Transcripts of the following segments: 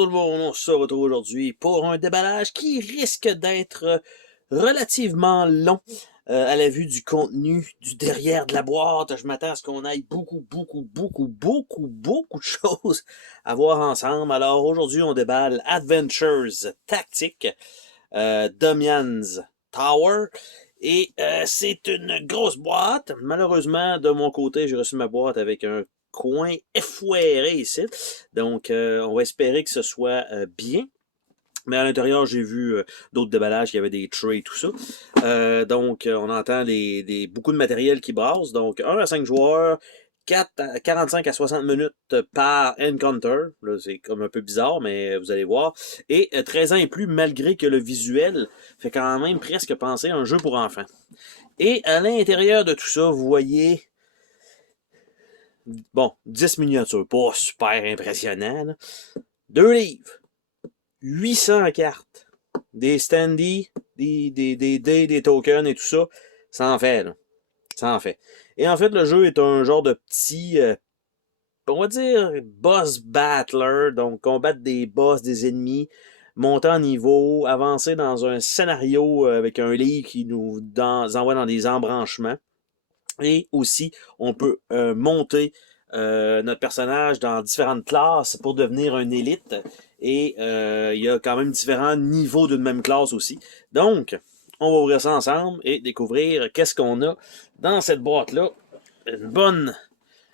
Bonjour tout le monde, on se retrouve aujourd'hui pour un déballage qui risque d'être relativement long à la vue du contenu du derrière de la boîte. Je m'attends à ce qu'on aille beaucoup de choses à voir ensemble. Alors aujourd'hui, on déballe Adventures Tactics, Domian's Tower. Et c'est une grosse boîte. Malheureusement, de mon côté, j'ai reçu ma boîte avec un coin effoiré ici. Donc, on va espérer que ce soit bien. Mais à l'intérieur, j'ai vu d'autres déballages, il y avait des trays et tout ça. Donc, on entend beaucoup de matériel qui brasse. Donc, 1 à 5 joueurs, 45 à 60 minutes par encounter. Là, c'est comme un peu bizarre, mais vous allez voir. Et 13 ans et plus, malgré que le visuel fait quand même presque penser à un jeu pour enfants. Et à l'intérieur de tout ça, vous voyez, bon, 10 miniatures, pas super impressionnant, là. 2 livres, 800 cartes, des standees, des tokens et tout ça, ça en fait, là. Ça en fait. Et en fait, le jeu est un genre de petit, on va dire, boss battler, donc combattre des boss, des ennemis, monter en niveau, avancer dans un scénario avec un livre qui nous envoie dans des embranchements. Et aussi, on peut monter notre personnage dans différentes classes pour devenir un élite. Et il y a quand même différents niveaux d'une même classe aussi. Donc, on va ouvrir ça ensemble et découvrir qu'est-ce qu'on a dans cette boîte-là. Une bonne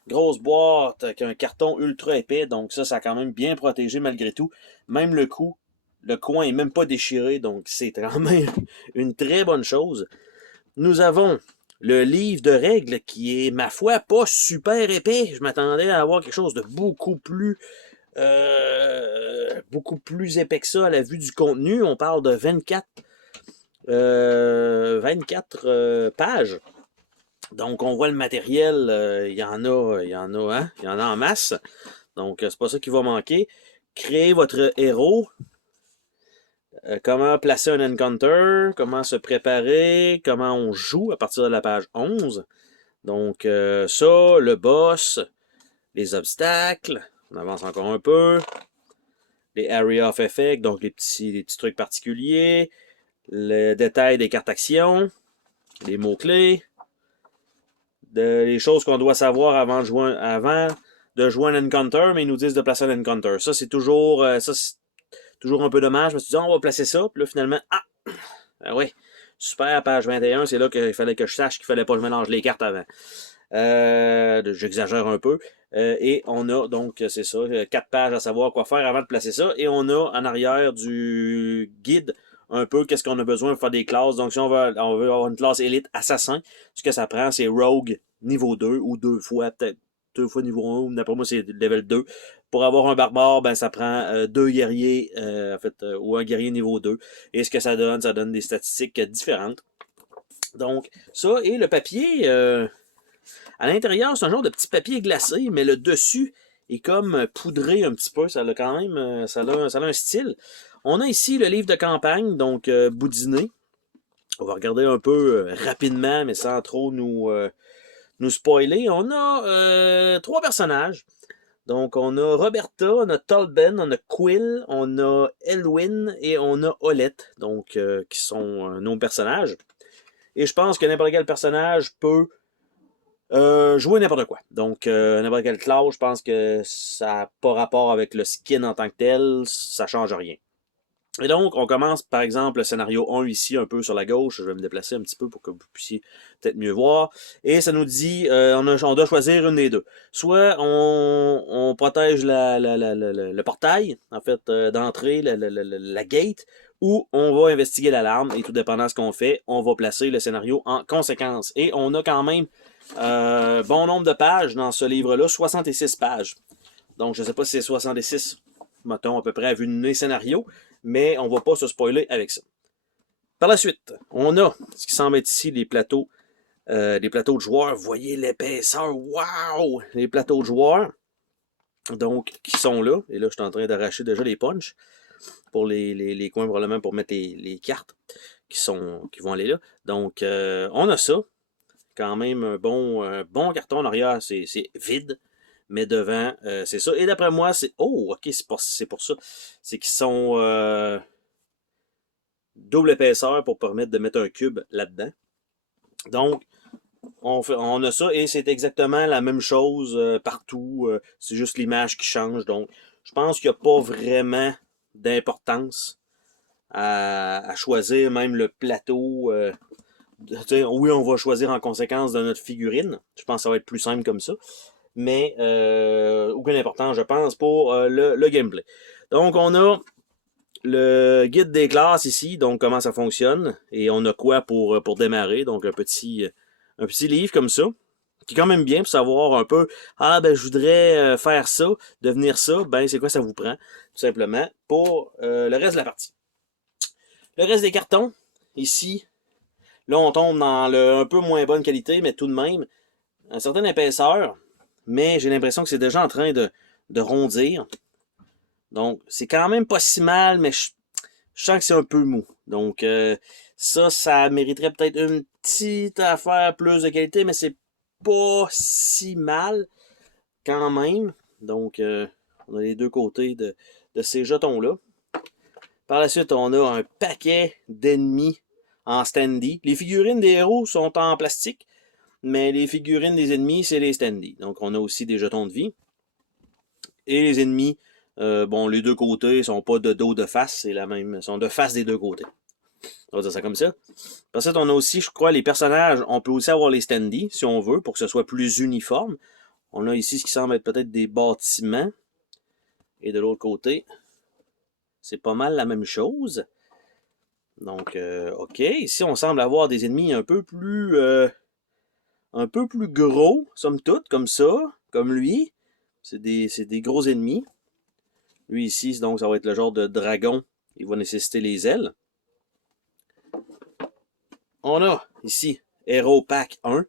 grosse boîte avec un carton ultra épais. Donc ça a quand même bien protégé malgré tout. Même le coin est même pas déchiré. Donc c'est quand même une très bonne chose. Nous avons le livre de règles qui est, ma foi, pas super épais. Je m'attendais à avoir quelque chose de beaucoup plus épais que ça à la vue du contenu. On parle de 24 pages. Donc on voit le matériel, il y en a, il y en a en masse. Donc c'est pas ça qui va manquer. Créez votre héros. Comment placer un encounter, comment se préparer, comment on joue à partir de la page 11. Donc ça, le boss, les obstacles, on avance encore un peu, les area of effect, donc les petits trucs particuliers, le détail des cartes actions, les mots-clés, les choses qu'on doit savoir avant de jouer un encounter, mais ils nous disent de placer un encounter. Ça, c'est toujours un peu dommage, parce que tu dis, on va placer ça, puis là, finalement, oui, super, page 21, c'est là qu'il fallait que je sache qu'il fallait pas que je mélange les cartes avant. J'exagère un peu. Et on a donc, c'est ça, 4 pages à savoir quoi faire avant de placer ça. Et on a en arrière du guide un peu qu'est-ce qu'on a besoin pour faire des classes. Donc si on veut avoir une classe élite assassin, ce que ça prend, c'est Rogue niveau 2 ou 2 fois, peut-être 2 fois niveau 1, ou d'après moi c'est level 2. Pour avoir un barbare, ben ça prend 2 guerriers, ou un guerrier niveau 2. Et ce que ça donne des statistiques différentes. Donc, ça, et le papier, à l'intérieur, c'est un genre de petit papier glacé, mais le dessus est comme poudré un petit peu. Ça a quand même, ça a un style. On a ici le livre de campagne, donc boudiné. On va regarder un peu rapidement, mais sans trop nous spoiler. On a 3 personnages. Donc, on a Roberta, on a Tolben, on a Quill, on a Elwyn et on a Olette, donc qui sont nos personnages. Et je pense que n'importe quel personnage peut jouer n'importe quoi. Donc, n'importe quelle classe, je pense que ça n'a pas rapport avec le skin en tant que tel, ça change rien. Et donc, on commence par exemple le scénario 1 ici, un peu sur la gauche. Je vais me déplacer un petit peu pour que vous puissiez peut-être mieux voir. Et ça nous dit, on doit choisir une des deux. Soit on protège le portail, en fait, d'entrée, la gate, ou on va investiguer l'alarme. Et tout dépendant de ce qu'on fait, on va placer le scénario en conséquence. Et on a quand même bon nombre de pages dans ce livre-là, 66 pages. Donc, je ne sais pas si c'est 66, mettons, à peu près à vue de nez scénario, mais on ne va pas se spoiler avec ça. Par la suite, on a ce qui semble être ici les plateaux de joueurs. Vous voyez l'épaisseur, waouh! Les plateaux de joueurs, donc, qui sont là. Et là, je suis en train d'arracher déjà les punchs pour les coins, probablement pour mettre les cartes qui vont aller là. Donc, on a ça. Quand même un bon carton en arrière, c'est vide. Mais devant, c'est ça. Et d'après moi, c'est... Oh, ok, c'est pour ça. C'est qu'ils sont double épaisseur pour permettre de mettre un cube là-dedans. Donc, on a ça et c'est exactement la même chose partout. C'est juste l'image qui change. Donc, je pense qu'il n'y a pas vraiment d'importance à choisir même le plateau. Oui, on va choisir en conséquence de notre figurine. Je pense que ça va être plus simple comme ça. Mais aucune importance, je pense, pour le gameplay. Donc, on a le guide des classes ici, donc comment ça fonctionne. Et on a quoi pour démarrer. Donc, un petit livre comme ça, qui est quand même bien pour savoir un peu, ah ben je voudrais faire ça, devenir ça, ben c'est quoi ça vous prend, tout simplement, pour le reste de la partie. Le reste des cartons, ici, là on tombe dans le un peu moins bonne qualité, mais tout de même, une certaine épaisseur, mais j'ai l'impression que c'est déjà en train de rondir. Donc, c'est quand même pas si mal, mais je sens que c'est un peu mou. Donc, ça mériterait peut-être une petite affaire plus de qualité, mais c'est pas si mal quand même. Donc, on a les deux côtés de ces jetons-là. Par la suite, on a un paquet d'ennemis en standee. Les figurines des héros sont en plastique, mais les figurines des ennemis, c'est les standees. Donc, on a aussi des jetons de vie. Et les ennemis, bon, les deux côtés sont pas de dos de face, c'est la même, sont de face des deux côtés. On va dire ça comme ça. Par ça, on a aussi, je crois, les personnages. On peut aussi avoir les standees, si on veut, pour que ce soit plus uniforme. On a ici ce qui semble être peut-être des bâtiments. Et de l'autre côté, c'est pas mal la même chose. Donc, OK. Ici, on semble avoir des ennemis un peu plus gros, somme toute, comme ça, comme lui. C'est des gros ennemis. Lui, ici, donc, ça va être le genre de dragon. Il va nécessiter les ailes. On a ici Hero Pack 1,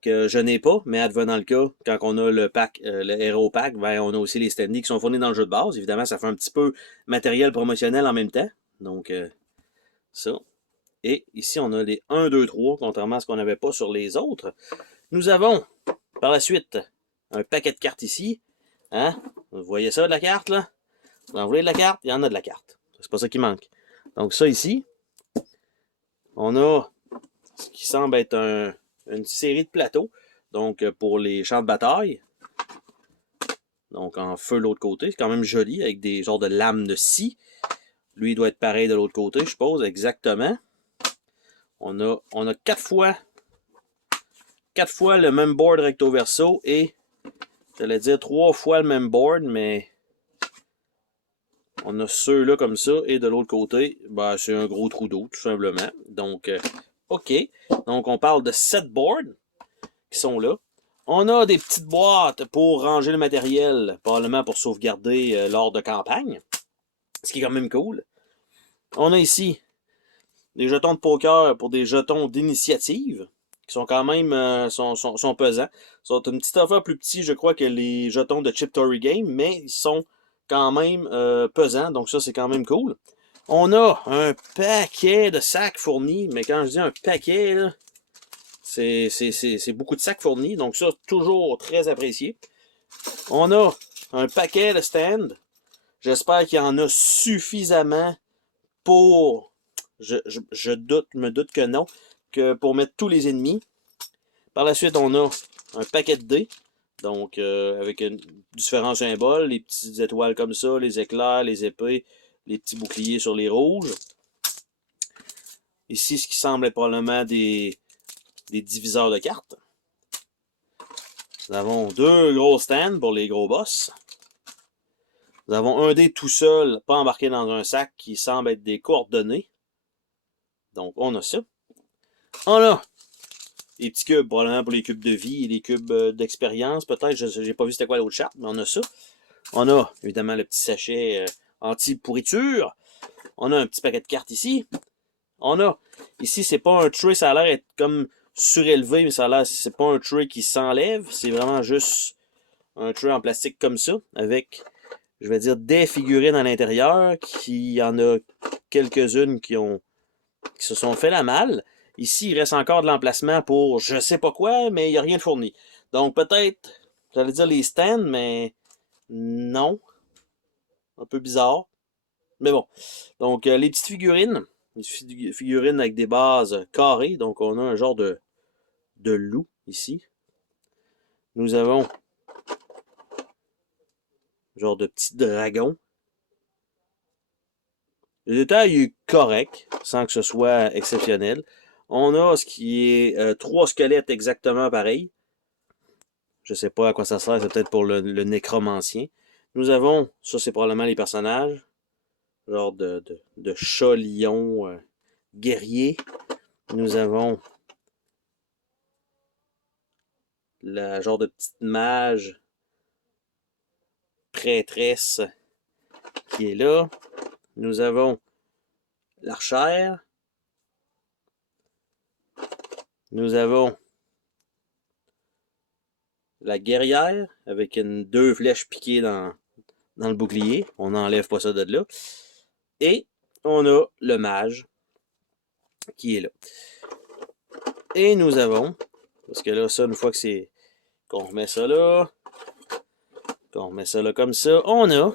que je n'ai pas, mais advenant le cas, quand on a le pack, le Hero Pack, ben, on a aussi les standees qui sont fournis dans le jeu de base. Évidemment, ça fait un petit peu matériel promotionnel en même temps. Donc, ça. Et ici, on a les 1, 2, 3, contrairement à ce qu'on n'avait pas sur les autres. Nous avons, par la suite, un paquet de cartes ici. Hein? Vous voyez ça de la carte, là? Vous en voulez de la carte? Il y en a de la carte. C'est pas ça qui manque. Donc, ça ici, on a ce qui semble être une série de plateaux. Donc, pour les champs de bataille. Donc, en feu de l'autre côté. C'est quand même joli, avec des genres de lames de scie. Lui, il doit être pareil de l'autre côté, je suppose, exactement. On a 4 fois le même board recto verso et, j'allais dire 3 fois le même board, mais on a ceux-là comme ça. Et de l'autre côté, ben, c'est un gros trou d'eau, tout simplement. Donc, OK. Donc, on parle de 7 boards qui sont là. On a des petites boîtes pour ranger le matériel, probablement pour sauvegarder lors de campagne, ce qui est quand même cool. On a ici des jetons de poker pour des jetons d'initiative, qui sont quand même sont pesants. Ils sont une petite affaire plus petit, je crois, que les jetons de Chip Tory Game, mais ils sont quand même pesants, donc ça, c'est quand même cool. On a un paquet de sacs fournis, mais quand je dis un paquet, là, c'est beaucoup de sacs fournis, donc ça, toujours très apprécié. On a un paquet de stands. J'espère qu'il y en a suffisamment pour... Je me doute que non, que pour mettre tous les ennemis. Par la suite, on a un paquet de dés, donc avec différents symboles, les petites étoiles comme ça, les éclairs, les épées, les petits boucliers sur les rouges. Ici, ce qui semble être probablement des diviseurs de cartes. Nous avons 2 gros stands pour les gros boss. Nous avons un dé tout seul, pas embarqué dans un sac, qui semble être des coordonnées. Donc, on a ça. On a les petits cubes, probablement pour les cubes de vie et les cubes d'expérience. Peut-être, je n'ai pas vu c'était quoi l'autre charte, mais on a ça. On a, évidemment, le petit sachet anti-pourriture. On a un petit paquet de cartes ici. On a, ici, c'est pas un tray, ça a l'air être comme surélevé, mais ça a l'air, c'est pas un tray qui s'enlève. C'est vraiment juste un tray en plastique comme ça, avec, je vais dire, des figurines à l'intérieur, qui y en a quelques-unes qui se sont fait la malle. Ici, il reste encore de l'emplacement pour je sais pas quoi, mais il n'y a rien de fourni. Donc peut-être j'allais dire les stands, mais non. Un peu bizarre. Mais bon. Donc, les petites figurines. Les figurines avec des bases carrées. Donc, on a un genre de loup ici. Nous avons un genre de petit dragon. Le détail est correct, sans que ce soit exceptionnel. On a ce qui est 3 squelettes exactement pareils. Je sais pas à quoi ça sert, c'est peut-être pour le nécromancien. Nous avons, ça c'est probablement les personnages, genre de chat, lion, guerrier. Nous avons la genre de petite mage, prêtresse, qui est là. Nous avons l'archère. Nous avons la guerrière avec 2 flèches piquées dans le bouclier. On n'enlève pas ça de là. Et on a le mage qui est là. Et nous avons, parce que là, ça, une fois que c'est qu'on remet ça là, qu'on remet ça là comme ça, on a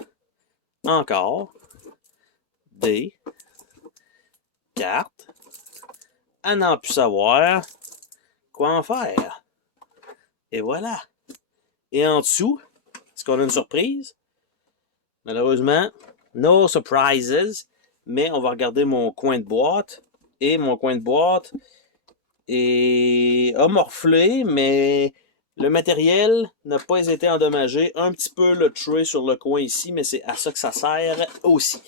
encore des cartes à n'en plus savoir quoi en faire. Et voilà. Et en dessous, est-ce qu'on a une surprise? Malheureusement, no surprises, mais on va regarder mon coin de boîte. Et mon coin de boîte est morflé, mais le matériel n'a pas été endommagé. Un petit peu le tray sur le coin ici, mais c'est à ça que ça sert aussi.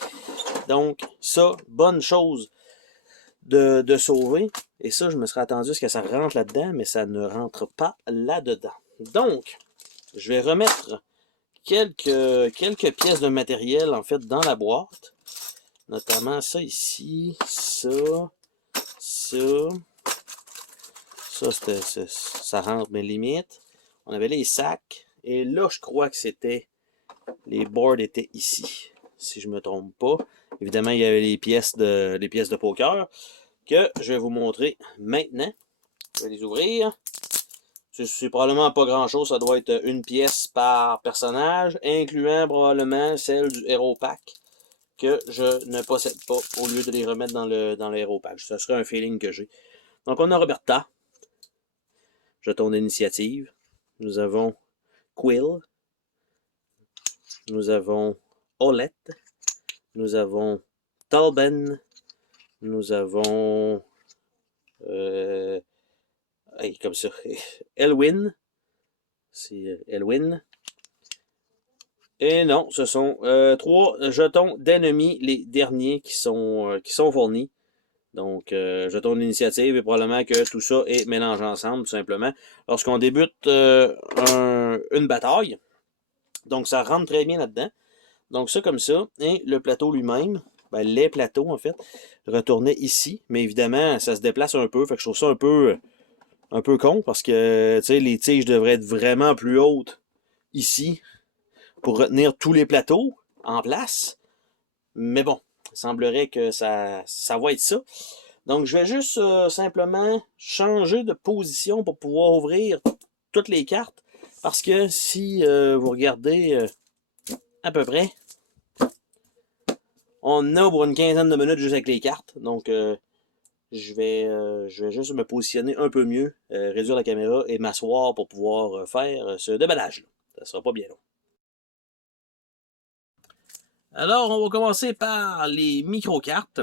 Donc, ça, bonne chose de sauver. Et ça, je me serais attendu à ce que ça rentre là-dedans, mais ça ne rentre pas là-dedans. Donc, je vais remettre quelques pièces de matériel, en fait, dans la boîte. Notamment ça ici, ça, ça. Ça rentre mes limites. On avait les sacs. Et là, je crois que c'était... Les boards étaient ici, si je ne me trompe pas. Évidemment, il y avait les pièces de poker que je vais vous montrer maintenant. Je vais les ouvrir. C'est probablement pas grand-chose. Ça doit être une pièce par personnage, incluant probablement celle du Hero Pack que je ne possède pas au lieu de les remettre dans le Hero Pack. Ce serait un feeling que j'ai. Donc, on a Roberta. Jeton d'initiative. Nous avons Quill. Nous avons Olette. Nous avons Talben. Nous avons... comme ça. Elwyn. C'est Elwyn. Et non, ce sont 3 jetons d'ennemis, les derniers qui sont fournis. Donc, jetons d'initiative et probablement que tout ça est mélangé ensemble, tout simplement. Lorsqu'on débute une bataille, donc ça rentre très bien là-dedans. Donc, ça comme ça. Et le plateau lui-même, ben, les plateaux, en fait, retournaient ici. Mais évidemment, ça se déplace un peu. Fait que je trouve ça un peu con parce que, tu sais, les tiges devraient être vraiment plus hautes ici pour retenir tous les plateaux en place. Mais bon, il semblerait que ça va être ça. Donc, je vais juste simplement changer de position pour pouvoir ouvrir toutes les cartes. Parce que si vous regardez à peu près, on a pour une quinzaine de minutes juste avec les cartes. Donc, je vais juste me positionner un peu mieux, réduire la caméra et m'asseoir pour pouvoir faire ce déballage-là. Ça sera pas bien long. Alors, on va commencer par les micro-cartes.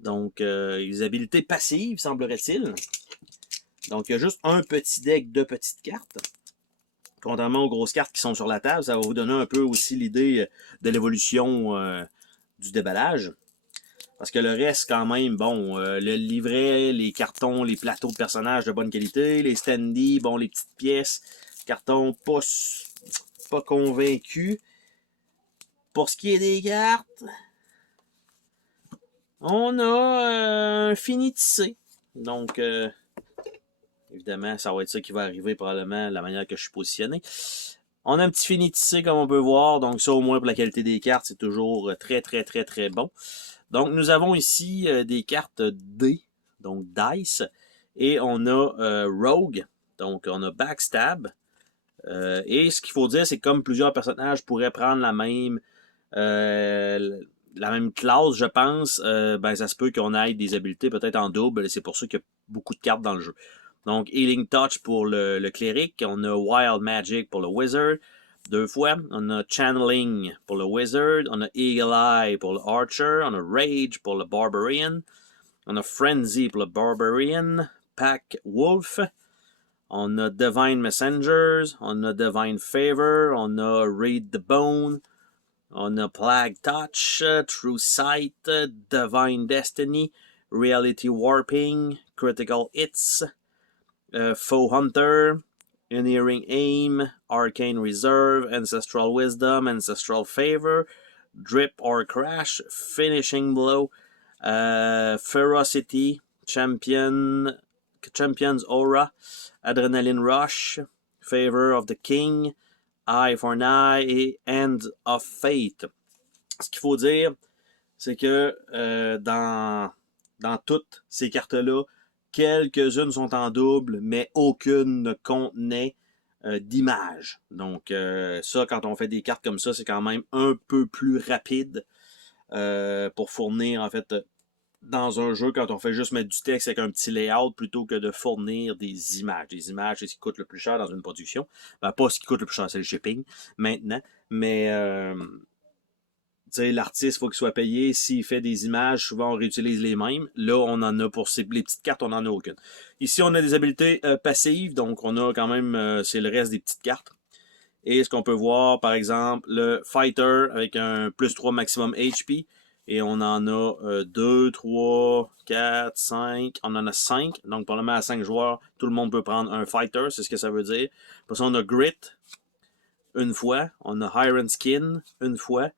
Donc, les habilités passives, semblerait-il. Donc, il y a juste un petit deck de petites cartes. Contrairement aux grosses cartes qui sont sur la table, ça va vous donner un peu aussi l'idée de l'évolution du déballage. Parce que le reste, quand même, bon, le livret, les cartons, les plateaux de personnages de bonne qualité, les standees, bon, les petites pièces, cartons pas convaincus. Pour ce qui est des cartes, on a un fini tissé. Donc, évidemment, ça va être ça qui va arriver probablement la manière que je suis positionné. On a un petit fini tissé comme on peut voir. Donc, ça, au moins, pour la qualité des cartes, c'est toujours très, très, très, très bon. Donc, nous avons ici des cartes D, donc Dice. Et on a Rogue. Donc, on a Backstab. Et ce qu'il faut dire, c'est que comme plusieurs personnages pourraient prendre euh, la même classe, je pense, ben ça se peut qu'on ait des habiletés peut-être en double, et c'est pour ça qu'il y a beaucoup de cartes dans le jeu. Donc, Healing Touch pour le cléric, on a Wild Magic pour le Wizard, 2 fois, on a Channeling pour le Wizard, on a Eagle Eye pour le Archer, on a Rage pour le Barbarian, on a Frenzy pour le Barbarian, Pack Wolf, on a Divine Messengers, on a Divine Favor, on a Read the Bone, on a Plague Touch, True Sight, Divine Destiny, Reality Warping, Critical Hits, Foe Hunter, Unerring Aim, Arcane Reserve, Ancestral Wisdom, Ancestral Favor, Drip or Crash, Finishing Blow, Ferocity, Champion's Aura, Adrenaline Rush, Favor of the King, Eye for an Eye et End of Fate. Ce qu'il faut dire, c'est que dans toutes ces cartes-là, quelques-unes sont en double, mais aucune ne contenait d'image. Donc ça, quand on fait des cartes comme ça, c'est quand même un peu plus rapide pour fournir, en fait, dans un jeu, quand on fait juste mettre du texte avec un petit layout, plutôt que de fournir des images. Des images, c'est ce qui coûte le plus cher dans une production. Ben, pas ce qui coûte le plus cher, c'est le shipping, maintenant. Mais l'artiste, il faut qu'il soit payé. S'il fait des images, souvent on réutilise les mêmes. Là, on en a pour les petites cartes, on n'en a aucune. Ici, on a des habiletés passives, donc on a quand même, c'est le reste des petites cartes. Et ce qu'on peut voir, par exemple, le Fighter avec un plus 3 maximum HP. Et on en a 2, 3, 4, 5. On en a 5. Donc, probablement à 5 joueurs, tout le monde peut prendre un Fighter. C'est ce que ça veut dire. Après ça, on a Grit une fois. On a Iron Skin une fois.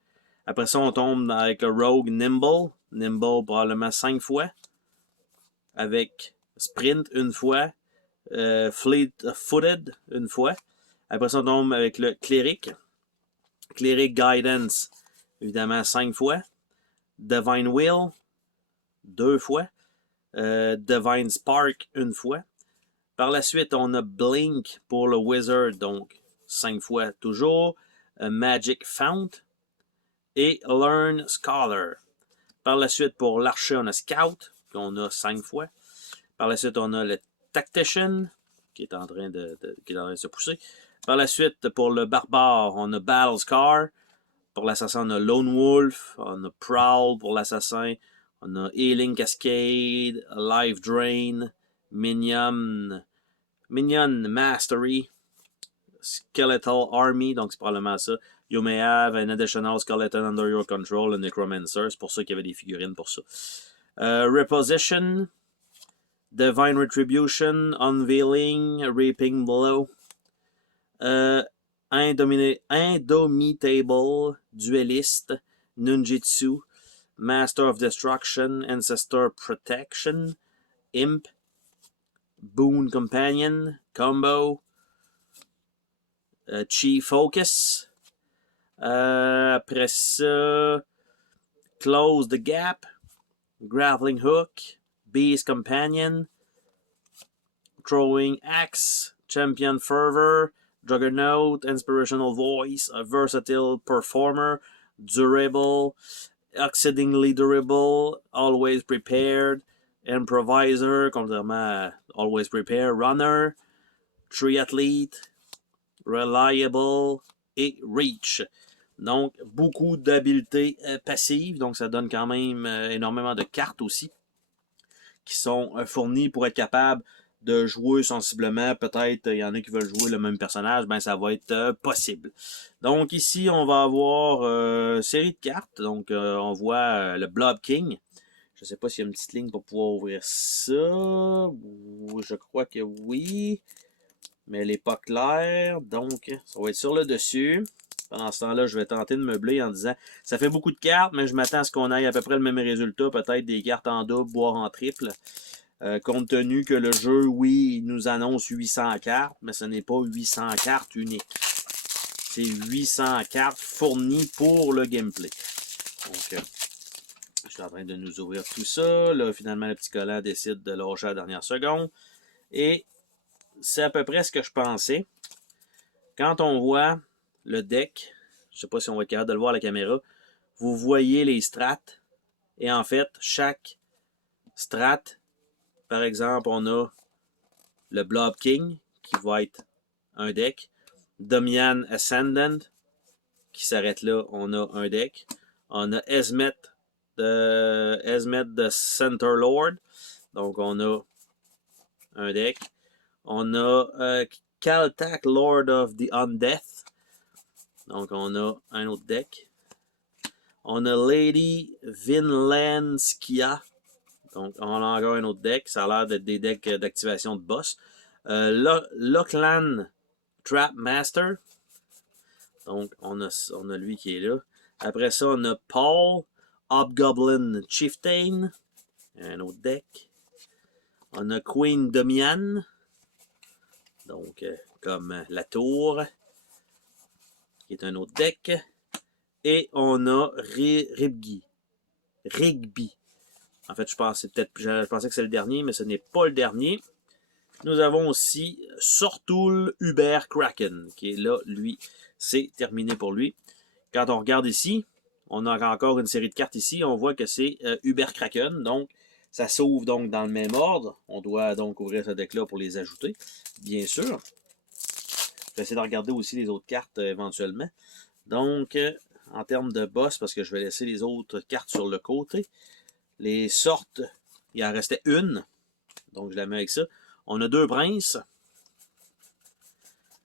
Après ça, on tombe avec le Rogue Nimble. Nimble probablement 5 fois. Avec Sprint une fois. Fleet-footed une fois. Après ça, on tombe avec le Cleric. Cleric Guidance, évidemment, 5 fois. Divine Will, 2 fois. Divine Spark, une fois. Par la suite, on a Blink pour le Wizard, donc 5 fois toujours. Magic Fount et Learn Scholar. Par la suite, pour l'archer, on a Scout, qu'on a 5 fois. Par la suite, on a le Tactician, qui est en train de se pousser. Par la suite, pour le barbare, on a Battle Scar. Pour l'assassin, on a Lone Wolf. On a Prowl pour l'assassin. On a Healing Cascade, Life Drain, Minion Mastery, Skeletal Army, donc c'est probablement ça. You may have an additional skeleton under your control, a Necromancer. C'est pour ça qu'il y avait des figurines pour ça. Reposition, Divine Retribution, Unveiling, Reaping Blow, Indomitable, Duelist, Ninjutsu, Master of Destruction, Ancestor Protection, Imp, Boon Companion, Combo, Chi Focus. Après ça, Close the Gap, Grappling Hook, Beast Companion, Throwing Axe, Champion Fervor, Juggernaut, Inspirational Voice, a Versatile Performer, Durable, Exceedingly Durable, Always Prepared, Improviser, contrairement à Always Prepared, Runner, Triathlete, Reliable et Reach. Donc, beaucoup d'habiletés passives, donc ça donne quand même énormément de cartes aussi qui sont fournies pour être capable de jouer sensiblement. Peut-être il y en a qui veulent jouer le même personnage, ben ça va être possible. Donc ici, on va avoir une série de cartes. Donc on voit le Blob King. Je ne sais pas s'il y a une petite ligne pour pouvoir ouvrir ça. Je crois que oui. Mais elle n'est pas claire. Donc, ça va être sur le dessus. Pendant ce temps-là, je vais tenter de meubler en disant ça fait beaucoup de cartes, mais je m'attends à ce qu'on ait à peu près le même résultat. Peut-être des cartes en double, voire en triple. Compte tenu que le jeu, oui, il nous annonce 800 cartes, mais ce n'est pas 800 cartes uniques. C'est 800 cartes fournies pour le gameplay. Donc, je suis en train de nous ouvrir tout ça. Là, finalement, le petit collant décide de lâcher à la dernière seconde. Et c'est à peu près ce que je pensais. Quand on voit le deck, je ne sais pas si on va être capable de le voir à la caméra, vous voyez les strats. Et en fait, chaque strat, par exemple, on a le Blob King, qui va être un deck. Domian Ascendant, qui s'arrête là, on a un deck. On a Esmet de Center Lord, donc on a un deck. On a Kaltak, Lord of the Undeath, donc on a un autre deck. On a Lady Vinlandskia, donc on a encore un autre deck. Ça a l'air d'être des decks d'activation de boss. Lochlan Trap Master, donc on a lui qui est là. Après ça, on a Paul Hobgoblin Chieftain, un autre deck. On a Queen Domian, donc comme la tour, qui est un autre deck. Et on a Rigby. En fait, je pensais que c'est le dernier, mais ce n'est pas le dernier. Nous avons aussi Sortul Uber Kraken, qui est là, lui, c'est terminé pour lui. Quand on regarde ici, on a encore une série de cartes ici, on voit que c'est Uber Kraken, donc ça s'ouvre donc dans le même ordre. On doit donc ouvrir ce deck-là pour les ajouter, bien sûr. Je vais essayer de regarder aussi les autres cartes éventuellement. Donc, en termes de boss, parce que je vais laisser les autres cartes sur le côté. Les sortes, il en restait une, donc je la mets avec ça. On a 2 princes.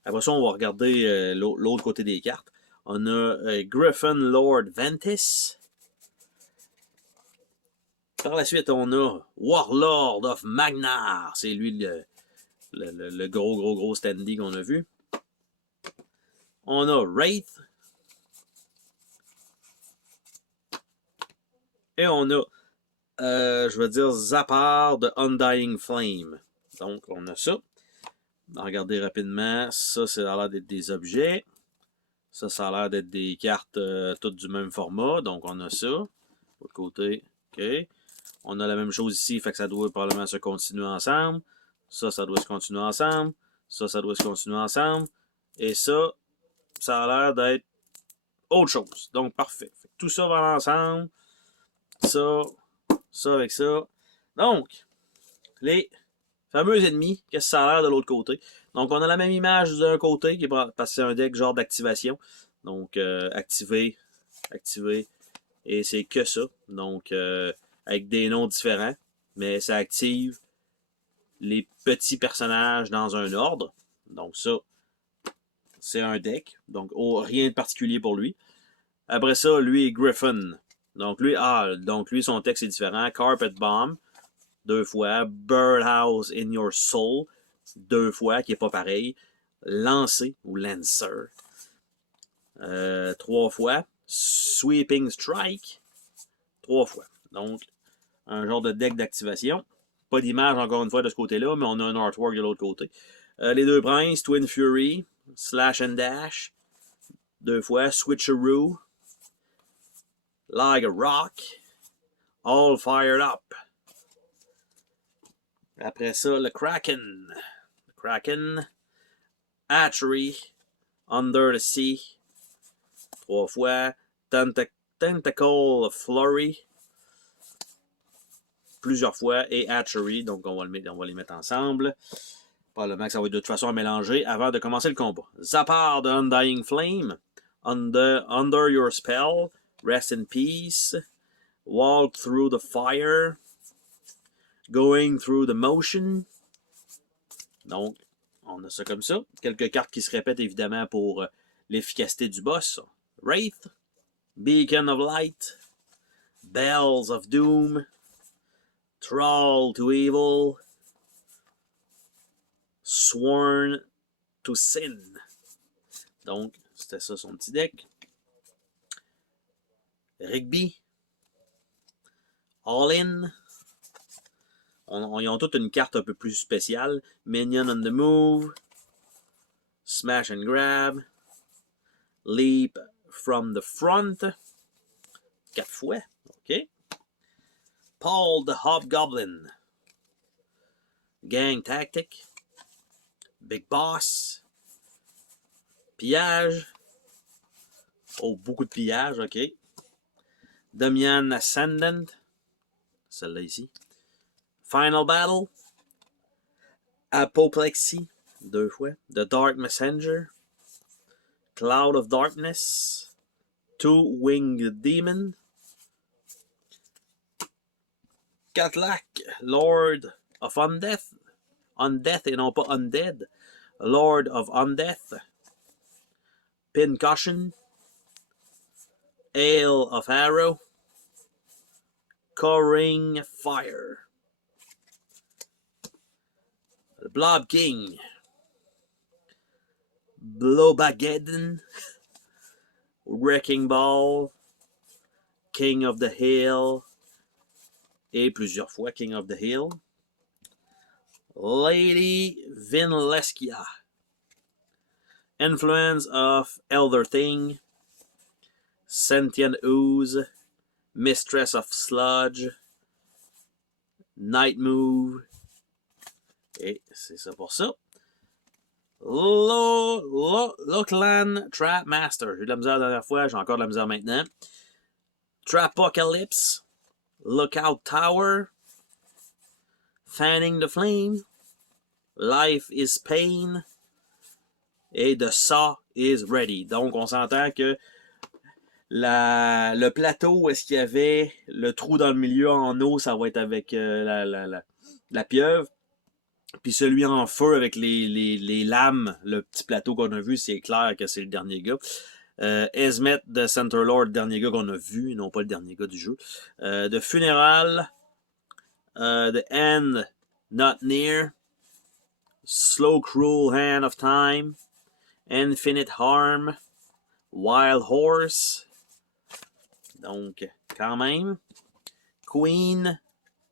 Après ça, on va regarder l'autre côté des cartes. On a Griffin Lord Ventis. Par la suite, on a Warlord of Magnar. C'est lui le gros standy qu'on a vu. On a Wraith. Et on a, je veux dire, Zapar de Undying Flame. Donc, on a ça. Regardez rapidement. Ça, ça a l'air d'être des objets. Ça a l'air d'être des cartes toutes du même format. Donc, on a ça. De l'autre côté, OK. On a la même chose ici, fait que ça doit probablement se continuer ensemble. Ça doit se continuer ensemble. Ça doit se continuer ensemble. Et ça a l'air d'être autre chose. Donc, parfait. Fait que tout ça va ensemble. Ça avec ça. Donc, les fameux ennemis, qu'est-ce que ça a l'air de l'autre côté. Donc, on a la même image d'un côté, qui est parce que c'est un deck genre d'activation. Donc, activer, et c'est que ça. Donc, avec des noms différents, mais ça active les petits personnages dans un ordre. Donc, ça, c'est un deck. Donc, rien de particulier pour lui. Après ça, lui est Griffin. Donc, lui, son texte est différent. Carpet Bomb, 2 fois. Birdhouse in Your Soul, 2 fois, qui n'est pas pareil. Lancer, ou Lancer, 3 fois. Sweeping Strike, 3 fois. Donc, un genre de deck d'activation. Pas d'image, encore une fois, de ce côté-là, mais on a un artwork de l'autre côté. Les 2 princes, Twin Fury, Slash and Dash, 2 fois. Switcheroo, Like a Rock, All Fired Up. Après ça, le Kraken. Hatchery, Under the Sea, 3 fois. Tentacle Flurry, plusieurs fois. Et Hatchery, donc on va les mettre ensemble. Probablement que ça va être de toute façon à mélanger avant de commencer le combat. Zapar de Undying Flame, Under Your Spell, Rest in Peace, Walk Through the Fire, Going Through the Motion. Donc, on a ça comme ça. Quelques cartes qui se répètent évidemment pour l'efficacité du boss. Wraith, Beacon of Light, Bells of Doom, Thrall to Evil, Sworn to Sin. Donc, c'était ça son petit deck. Rigby, All In. Ils ont toute une carte un peu plus spéciale. Minion on the Move, Smash and Grab, Leap from the Front, 4 fois. OK. Paul the Hobgoblin, Gang Tactic, Big Boss, Pillage. Oh, beaucoup de pillage, ok. Domian Ascendant. Celle-là ici. Final Battle. Apoplexy. 2 fois. The Dark Messenger. Cloud of Darkness. Two-Winged Demon. Catlak. Lord of Undeath. Undeath et non pas Undead. Lord of Undeath. Pincushion. Ale of Arrow. Coring Fire. Blob King. Blobageddon. Wrecking Ball. King of the Hill. Et plusieurs fois King of the Hill. Lady Vinleskia. Influence of Elder Thing. Sentient Ooze. Mistress of Sludge. Night Move. Et c'est ça pour ça. Lochlan Trap Master. J'ai eu de la misère la dernière fois, j'ai encore de la misère maintenant. Trapocalypse. Lookout Tower. Fanning the Flame. Life is Pain. Et The Saw is Ready. Donc, on s'entend que le plateau où est-ce qu'il y avait le trou dans le milieu en eau, ça va être avec la pieuvre. Puis celui en feu avec les lames, le petit plateau qu'on a vu, c'est clair que c'est le dernier gars. Esmet de Centerlord, le dernier gars qu'on a vu, non pas le dernier gars du jeu. The Funeral. The End Not Near. Slow Cruel Hand of Time. Infinite Harm. Wild Horse. Donc, quand même. Queen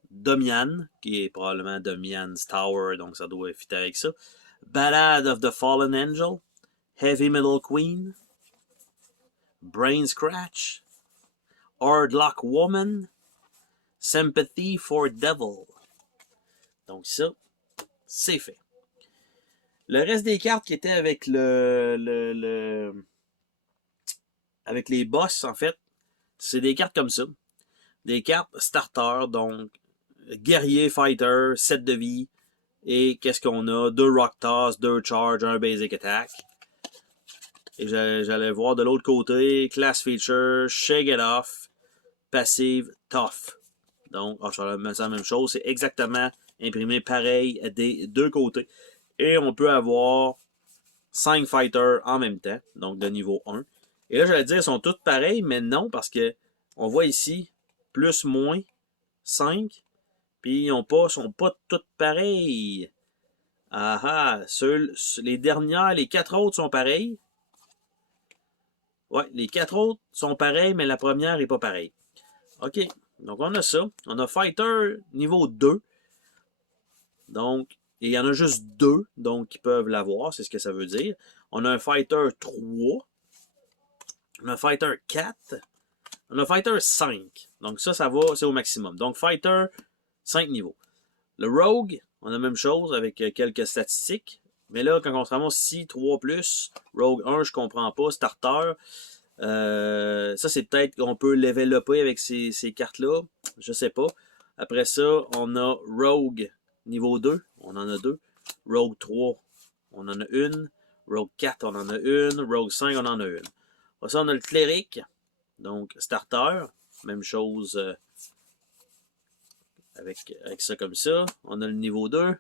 Domian, qui est probablement Domian's Tower, donc ça doit fitter avec ça. Ballad of the Fallen Angel. Heavy Metal Queen. Brain Scratch. Hardlock Woman. Sympathy for Devil. Donc ça, c'est fait. Le reste des cartes qui étaient avec avec les boss, en fait, c'est des cartes comme ça. Des cartes starter, donc guerrier, fighter, 7 de vie. Et qu'est-ce qu'on a? 2 rock toss, 2 charge, 1 basic attack. Et j'allais voir de l'autre côté, class feature, shake it off, passive, tough. Donc, c'est la même chose, c'est exactement imprimé pareil des deux côtés. Et on peut avoir 5 fighters en même temps, donc de niveau 1. Et là, j'allais dire, ils sont tous pareils, mais non, parce que on voit ici, plus, moins, 5. Puis ils sont pas tous pareils. Ah ah, les dernières, les 4 autres sont pareils. Ouais, les 4 autres sont pareils, mais la première n'est pas pareille. OK, donc on a ça. On a Fighter niveau 2. Donc, et il y en a juste 2, donc qui peuvent l'avoir, c'est ce que ça veut dire. On a un Fighter 3. On a un Fighter 4. On a un Fighter 5. Donc ça va, c'est au maximum. Donc Fighter, 5 niveaux. Le Rogue, on a la même chose avec quelques statistiques. Mais là, quand on se ramasse 6, 3 plus, Rogue 1, je comprends pas, Starter. Ça, c'est peut-être qu'on peut level-upper avec ces cartes-là. Je sais pas. Après ça, on a Rogue niveau 2. On en a 2. Rogue 3, on en a une. Rogue 4, on en a une. Rogue 5, on en a une. Après ça, on a le Cléric. Donc, Starter. Même chose avec ça comme ça. On a le niveau 2.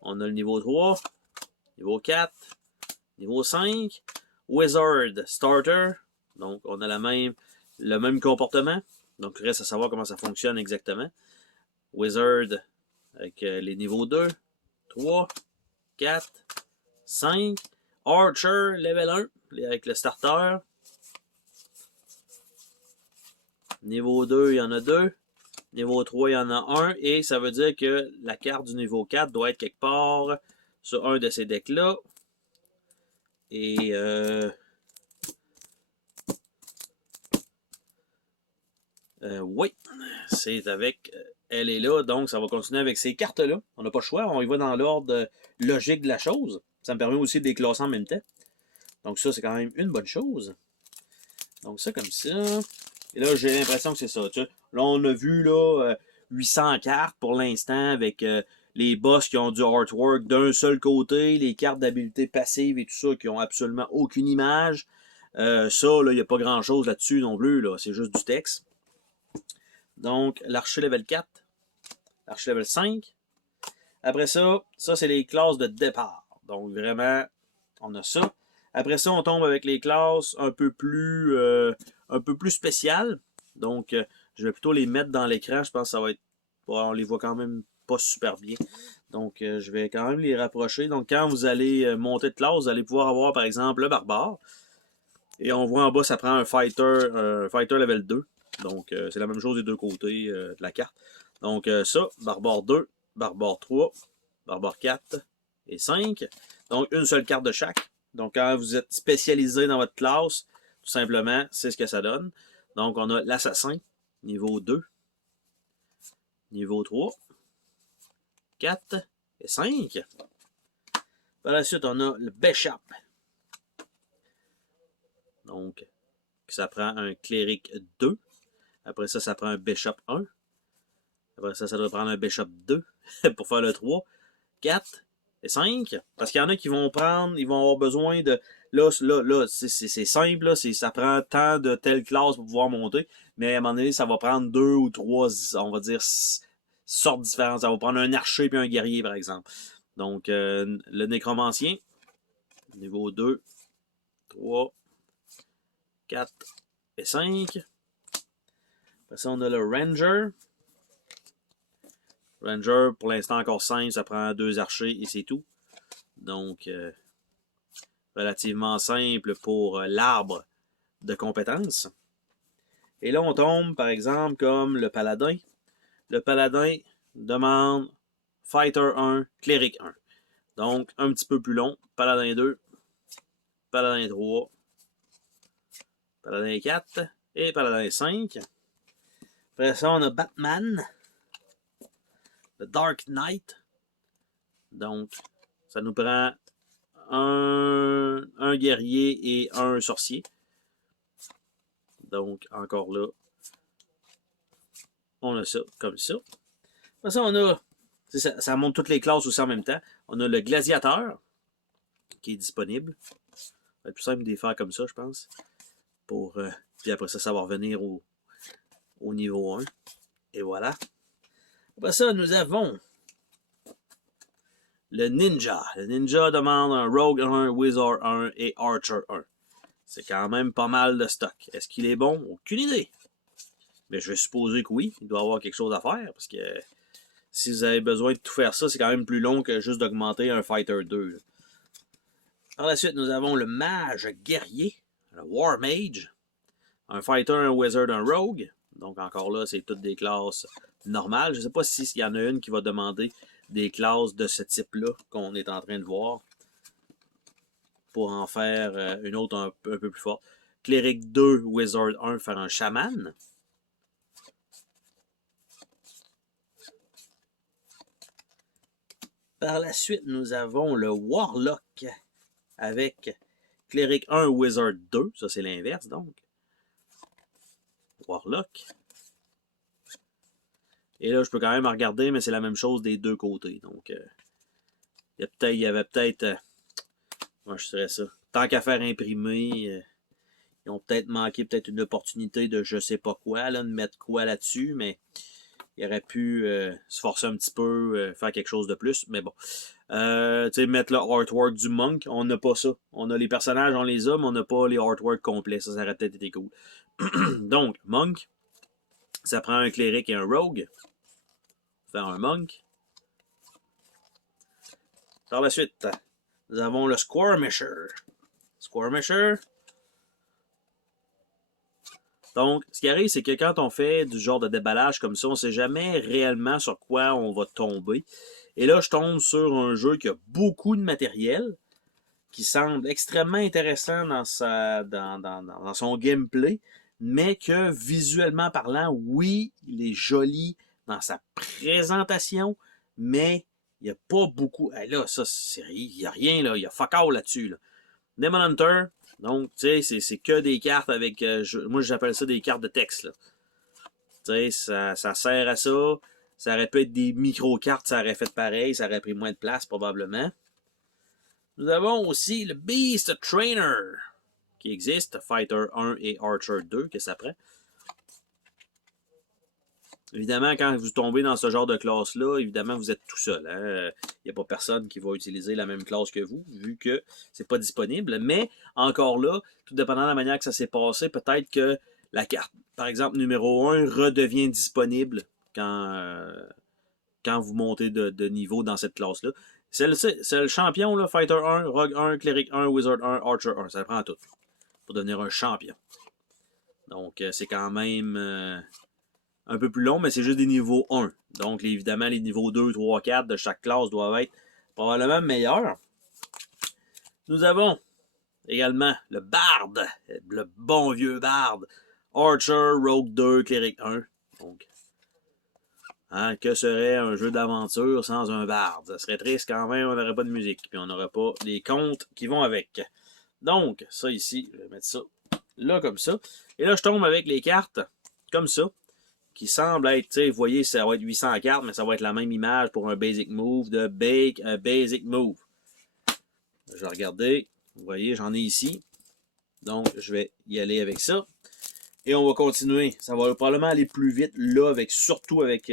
On a le niveau 3. Niveau 4. Niveau 5. Wizard Starter. Donc, on a le même comportement. Donc, il reste à savoir comment ça fonctionne exactement. Wizard avec les niveaux 2, 3, 4, 5. Archer, level 1, avec le starter. Niveau 2, il y en a 2. Niveau 3, il y en a 1. Et ça veut dire que la carte du niveau 4 doit être quelque part sur un de ces decks-là. Et oui, c'est avec... elle est là, donc ça va continuer avec ces cartes-là. On n'a pas le choix, on y va dans l'ordre logique de la chose. Ça me permet aussi de les classer en même temps. Donc ça, c'est quand même une bonne chose. Donc ça, comme ça. Et là, j'ai l'impression que c'est ça. Tu sais. Là, on a vu là, 800 cartes pour l'instant avec les boss qui ont du artwork d'un seul côté, les cartes d'habilité passive et tout ça qui ont absolument aucune image. Ça, là, il n'y a pas grand-chose là-dessus non plus. Là. C'est juste du texte. Donc, l'archer level 4. L'archer level 5. Après ça, c'est les classes de départ. Donc, vraiment, on a ça. Après ça, on tombe avec les classes un peu plus spéciales. Donc, je vais plutôt les mettre dans l'écran. Je pense que ça va être... Bon, on les voit quand même pas super bien. Donc, je vais quand même les rapprocher. Donc, quand vous allez monter de classe, vous allez pouvoir avoir, par exemple, le barbare. Et on voit en bas, ça prend un fighter level 2. Donc, c'est la même chose des deux côtés de la carte. Donc, ça, barbare 2, barbare 3, barbare 4 et 5. Donc, une seule carte de chaque. Donc, quand vous êtes spécialisé dans votre classe, tout simplement, c'est ce que ça donne. Donc, on a l'assassin, niveau 2, niveau 3, 4 et 5. Par la suite, on a le Bishop. Donc, ça prend un cléric 2. Après ça, ça prend un Bishop 1. Après ça, ça doit prendre un Bishop 2 pour faire le 3, 4 et 5. Parce qu'il y en a qui vont prendre, ils vont avoir besoin de... Là c'est simple, là, ça prend tant de telle classe pour pouvoir monter, mais à un moment donné, ça va prendre 2 ou 3, on va dire, sortes différentes. Ça va prendre un archer et un guerrier, par exemple. Donc, le nécromancien, niveau 2, 3, 4 et 5. Après ça, on a le Ranger. Ranger, pour l'instant, encore simple, ça prend 2 archers et c'est tout. Donc, relativement simple pour l'arbre de compétences. Et là, on tombe, par exemple, comme le paladin. Le paladin demande Fighter 1, Cléric 1. Donc, un petit peu plus long. Paladin 2, Paladin 3, Paladin 4 et Paladin 5. Après ça, on a Batman. Le Dark Knight. Donc, ça nous prend un guerrier et un sorcier. Donc, encore là, on a ça, comme ça. Après ça, on a, ça montre toutes les classes aussi en même temps. On a le gladiateur, qui est disponible. Ça va être plus simple de les faire comme ça, je pense. Puis après ça, ça va revenir au niveau 1. Et voilà. Après ça, nous avons le ninja. Le ninja demande un rogue 1, wizard 1 et archer 1. C'est quand même pas mal de stock. Est-ce qu'il est bon? Aucune idée. Mais je vais supposer que oui. Il doit y avoir quelque chose à faire. Parce que si vous avez besoin de tout faire ça, c'est quand même plus long que juste d'augmenter un Fighter 2. Là. Par la suite, nous avons le mage guerrier. Le war mage. Un fighter, un wizard, un rogue. Donc encore là, c'est toutes des classes normales. Je ne sais pas s'il y en a une qui va demander des classes de ce type-là qu'on est en train de voir. Pour en faire une autre un peu plus forte. Cléric 2, Wizard 1, faire un chaman. Par la suite, nous avons le Warlock avec Cléric 1, Wizard 2. Ça, c'est l'inverse, donc. Warlock. Et là, je peux quand même regarder, mais c'est la même chose des deux côtés. Donc, il y avait peut-être... moi, je dirais ça. Tant qu'à faire imprimer... ils ont peut-être manqué une opportunité de je sais pas quoi, là, de mettre quoi là-dessus, mais il aurait pu se forcer un petit peu, faire quelque chose de plus, mais bon. Tu sais, mettre le artwork du monk, on n'a pas ça. On a les personnages, on les a, mais on n'a pas les artworks complets. Ça aurait peut-être été cool. Donc, monk, ça prend un cléric et un rogue. Faire un monk. Par la suite, nous avons le Squirmisher. Squirmisher. Donc, ce qui arrive, c'est que quand on fait du genre de déballage comme ça, on ne sait jamais réellement sur quoi on va tomber. Et là, je tombe sur un jeu qui a beaucoup de matériel, qui semble extrêmement intéressant dans son gameplay, mais que visuellement parlant, oui, il est joli dans sa présentation, mais il Il n'y a pas beaucoup. Hey, là, ça, il n'y a rien, là. Il y a fuck all là-dessus, là. Demon Hunter, donc, tu sais, c'est que des cartes avec. Moi, j'appelle ça des cartes de texte, là. Tu sais, ça sert à ça. Ça aurait pu être des micro-cartes, ça aurait fait pareil, ça aurait pris moins de place, probablement. Nous avons aussi le Beast Trainer, qui existe, Fighter 1 et Archer 2, que ça prend. Évidemment, quand vous tombez dans ce genre de classe-là, évidemment, vous êtes tout seul. Hein? Il n'y a pas personne qui va utiliser la même classe que vous, vu que c'est pas disponible. Mais, encore là, tout dépendant de la manière que ça s'est passé, peut-être que la carte, par exemple, numéro 1, redevient disponible quand vous montez de niveau dans cette classe-là. C'est le champion, là, Fighter 1, Rogue 1, Cleric 1, Wizard 1, Archer 1. Ça prend tout pour devenir un champion. Donc, c'est quand même un peu plus long, mais c'est juste des niveaux 1. Donc, évidemment, les niveaux 2, 3, 4 de chaque classe doivent être probablement meilleurs. Nous avons également le Bard, le bon vieux Bard. Archer, Rogue 2, Cleric 1. Donc, hein, que serait un jeu d'aventure sans un Bard? Ça serait triste quand même, on n'aurait pas de musique, puis on n'aurait pas les contes qui vont avec. Donc, ça ici, je vais mettre ça là comme ça. Et là, je tombe avec les cartes comme ça, qui semblent être, tu sais, vous voyez, ça va être 800 cartes, mais ça va être la même image pour un Basic Move de un Basic Move. Je vais regarder, vous voyez, j'en ai ici. Donc, je vais y aller avec ça. Et on va continuer. Ça va probablement aller plus vite là, surtout avec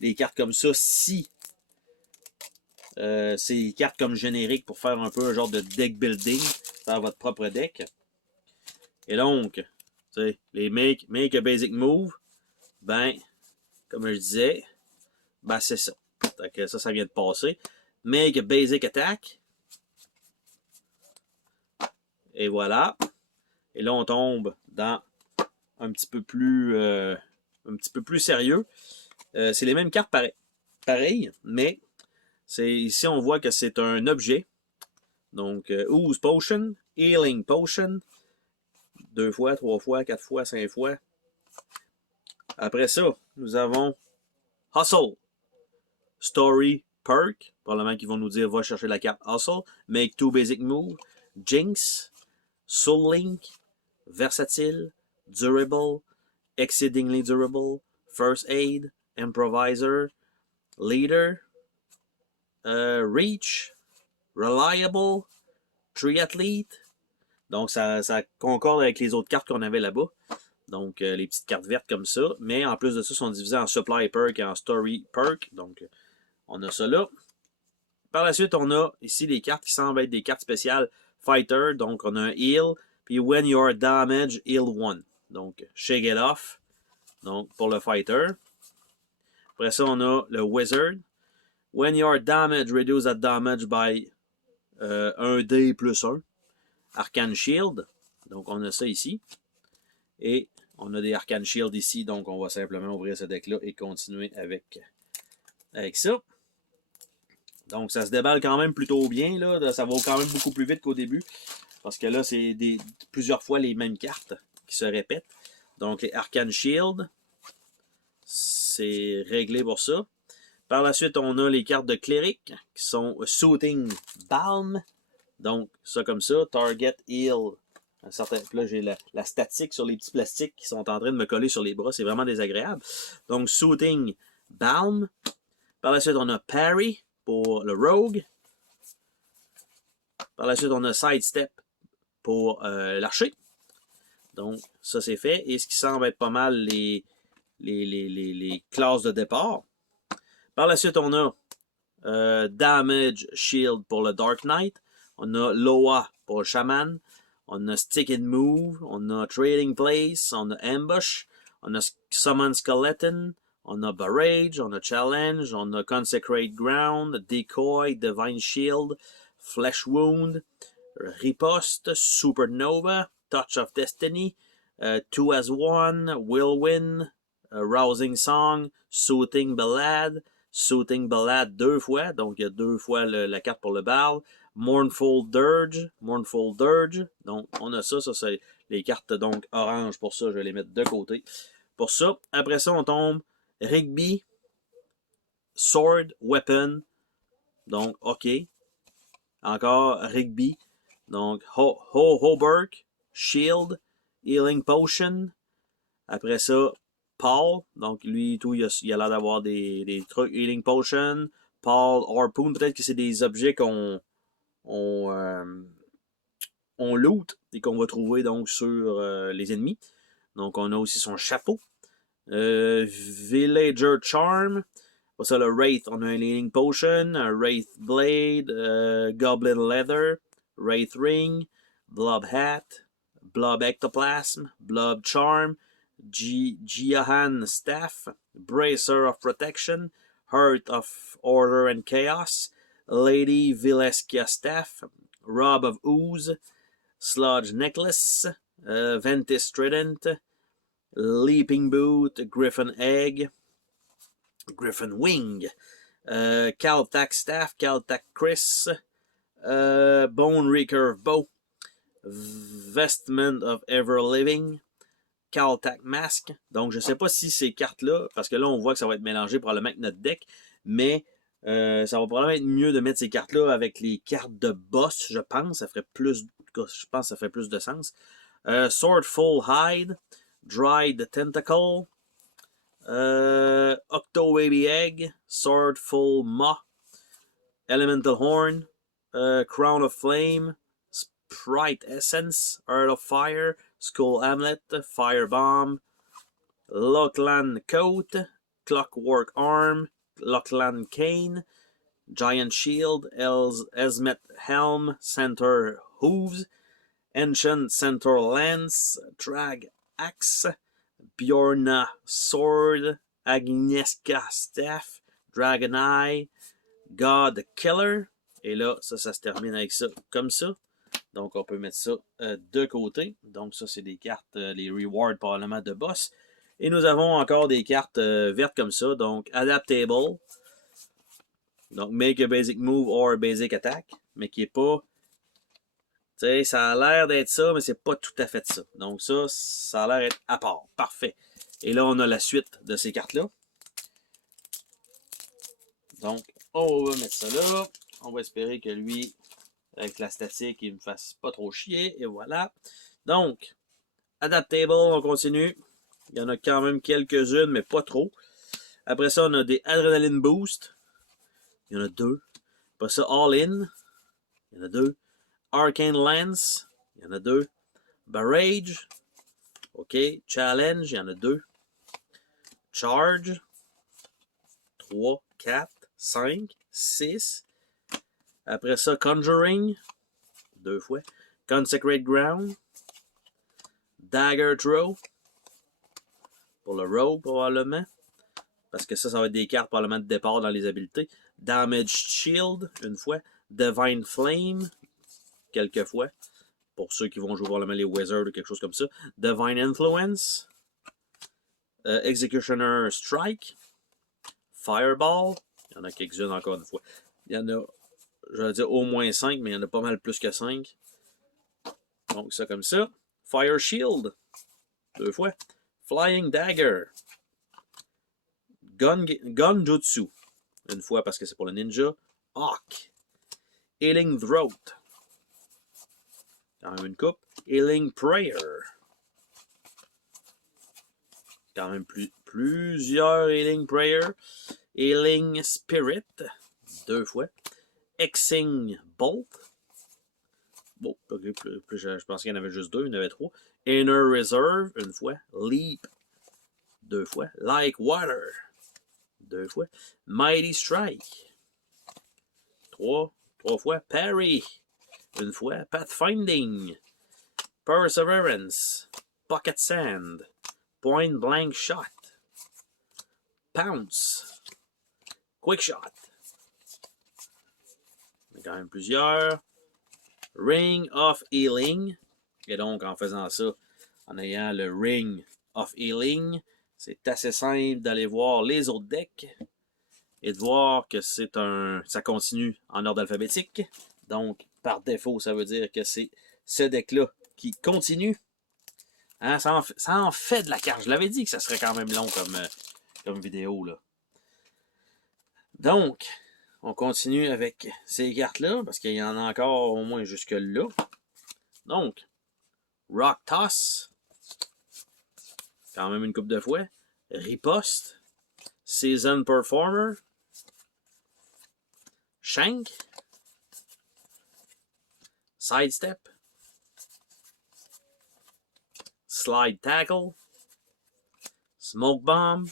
les cartes comme ça, si c'est des cartes comme génériques pour faire un peu un genre de deck building, faire votre propre deck. Et donc, les make a basic move, ben, comme je disais, ben c'est ça. Donc, ça vient de passer. Make a basic attack. Et voilà. Et là, on tombe dans un petit peu plus sérieux. C'est les mêmes cartes pareilles, mais ici, on voit que c'est un objet. Donc, Ooze Potion, Healing Potion, 2 fois, 3 fois, 4 fois, 5 fois. Après ça, nous avons Hustle, Story Perk, probablement qu'ils vont nous dire va chercher la carte Hustle, Make 2 Basic Moves, Jinx, Soul Link, Versatile, Durable, Exceedingly Durable, First Aid, Improviser, Leader, Reach, Reliable, Triathlete. Donc, ça concorde avec les autres cartes qu'on avait là-bas. Donc, les petites cartes vertes comme ça. Mais en plus de ça, sont divisées en Supply Perk et en Story Perk. Donc, on a ça là. Par la suite, on a ici les cartes qui semblent être des cartes spéciales Fighter. Donc, on a un Heal. Puis, When you are damaged, Heal 1. Donc, Shake It Off. Donc, pour le Fighter. Après ça, on a le Wizard. When you are damaged, reduce that damage by 1D plus 1. Arcane Shield. Donc, on a ça ici. Et on a des Arcane Shield ici. Donc, on va simplement ouvrir ce deck-là et continuer avec ça. Donc, ça se déballe quand même plutôt bien. Là. Ça va quand même beaucoup plus vite qu'au début. Parce que là, c'est plusieurs fois les mêmes cartes qui se répètent. Donc, les Arcane Shield. C'est réglé pour ça. Par la suite, on a les cartes de Cleric qui sont Soothing Balm. Donc, ça comme ça. Target Heal. Là, j'ai la statique sur les petits plastiques qui sont en train de me coller sur les bras. C'est vraiment désagréable. Donc, Soothing Balm. Par la suite, on a Parry pour le Rogue. Par la suite, on a Sidestep pour l'archer. Donc, ça, c'est fait. Et ce qui semble être pas mal les classes de départ. Par la suite, on a Damage Shield pour le Dark Knight. On a Loa pour le Shaman. On a Stick and Move. On a Trading Place. On a Ambush. On a Summon Skeleton. On a Barrage. On a Challenge. On a Consecrate Ground. Decoy. Divine Shield. Flesh Wound. Riposte. Supernova. Touch of Destiny. 2 as 1. Whirlwind. Rousing Song. Soothing Ballad. Soothing Ballad 2 fois, donc il y a 2 fois la carte pour le Bard. Mournful Dirge, donc on a ça c'est les cartes donc orange pour ça, je vais les mettre de côté. Pour ça, après ça on tombe Rigby, Sword, Weapon, Donc, OK. Encore Rigby. Donc, Hoberk, Shield, Healing Potion. Après ça, Paul. Donc, lui, tout, il a l'air d'avoir des trucs. Healing Potion. Paul, Harpoon. Peut-être que c'est des objets on loot et qu'on va trouver donc sur les ennemis. Donc, on a aussi son chapeau. Villager Charm. Pour ça, le Wraith, on a un Healing Potion, un Wraith Blade, Goblin Leather, Wraith Ring, Blob Hat, Blob Ectoplasm, Blob Charm, Giahan Staff, Bracer of Protection, Heart of Order and Chaos, Lady Vileskia Staff, Rob of Ooze, Sludge Necklace, Ventus Trident, Leaping Boot, Griffin Egg, Griffin Wing, Caltac Staff, Caltac Chris, Bone Recurve Bow, Vestment of Ever Living, Caltac Mask. Donc, je ne sais pas si ces cartes-là, parce que là, on voit que ça va être mélangé probablement avec notre deck, mais ça va probablement être mieux de mettre ces cartes-là avec les cartes de boss, je pense. Ça ferait plus, je pense que ça ferait plus de sens. Swordful Hide, Dried Tentacle, Octo Baby Egg, Swordful Maw, Elemental Horn, Crown of Flame, Sprite Essence, Heart of Fire, Skull Hamlet, Firebomb, Lochlan Coat, Clockwork Arm, Lochlan Cane, Giant Shield, Esmet Helm, Centaur Hooves, Ancient Centaur Lance, Drag Axe, Bjorna Sword, Agnieszka Staff, Dragon Eye, God Killer. Et là, ça se termine avec ça, comme ça. Donc, on peut mettre ça de côté. Donc, ça, c'est des cartes, les rewards probablement de boss. Et nous avons encore des cartes vertes comme ça. Donc, Adaptable. Donc, Make a Basic Move or a Basic Attack. Mais qui n'est pas... Tu sais, ça a l'air d'être ça, mais c'est pas tout à fait ça. Donc, ça a l'air d'être à part. Parfait. Et là, on a la suite de ces cartes-là. Donc, on va mettre ça là. On va espérer que lui... avec la statique, il me fasse pas trop chier. Et voilà. Donc, Adaptable, on continue. Il y en a quand même quelques-unes, mais pas trop. Après ça, on a des Adrenaline Boost. Il y en a 2. Après ça, All In. Il y en a 2. Arcane Lance. Il y en a 2. Barrage. OK. Challenge. Il y en a 2. Charge. 3, 4, 5, 6. Après ça, Conjuring, 2 fois. Consecrate Ground. Dagger Throw. Pour le Rogue, probablement. Parce que ça va être des cartes, probablement, de départ dans les habiletés. Damaged Shield, 1 fois. Divine Flame, quelques fois. Pour ceux qui vont jouer probablement les Wizards ou quelque chose comme ça. Divine Influence. Executioner Strike. Fireball. Il y en a quelques-unes encore une fois. Il y en a... je vais dire au moins 5, mais il y en a pas mal plus que 5. Donc, ça comme ça. Fire Shield. 2 fois. Flying Dagger. Gun Jutsu. 1 fois parce que c'est pour le ninja. Hawk. Healing Throat. Quand même une coupe. Healing Prayer. Quand même plusieurs Healing Prayer. Healing Spirit. 2 fois. Hexing Bolt. Bon, je pense qu'il y en avait juste 2, il y en avait 3. Inner Reserve, 1 fois. Leap, 2 fois. Like Water, 2 fois. Mighty Strike, 3 fois. Parry, 1 fois. Pathfinding, Perseverance, Pocket Sand, Point Blank Shot, Pounce, Quick Shot. Il y en a quand même plusieurs. Ring of Healing. Et donc, en faisant ça, en ayant le Ring of Healing, c'est assez simple d'aller voir les autres decks et de voir que ça continue en ordre alphabétique. Donc, par défaut, ça veut dire que c'est ce deck-là qui continue. Hein, ça en fait de la carte. Je l'avais dit que ça serait quand même long comme vidéo, là. Donc, on continue avec ces cartes-là, parce qu'il y en a encore au moins jusque-là. Donc, Rock Toss, quand même une coupe de fois. Riposte, Season Performer, Shank, Sidestep, Slide Tackle, Smoke Bomb,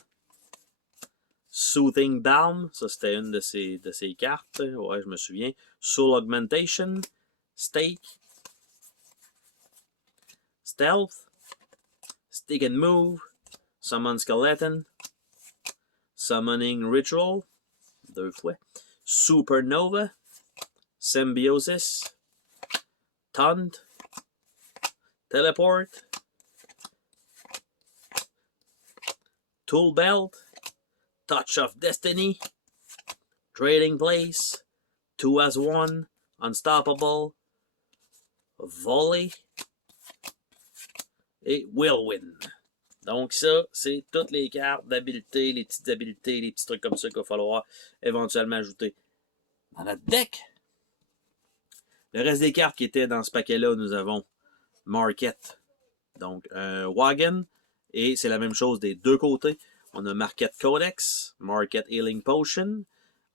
Soothing Balm, ça c'était une de ces cartes, ouais je me souviens, Soul Augmentation, Stake, Stealth, Stick and Move, Summon Skeleton, Summoning Ritual, 2 fois, Supernova, Symbiosis, Taunt, Teleport, Tool Belt, Touch of Destiny, Trading Place, 2 as 1, Unstoppable, Volley et Whirlwind. Donc ça, c'est toutes les cartes d'habilité, les petites habilités, les petits trucs comme ça qu'il va falloir éventuellement ajouter dans notre deck. Le reste des cartes qui étaient dans ce paquet-là, nous avons Market, donc Wagon, et c'est la même chose des deux côtés. On a Market Codex, Market Healing Potion.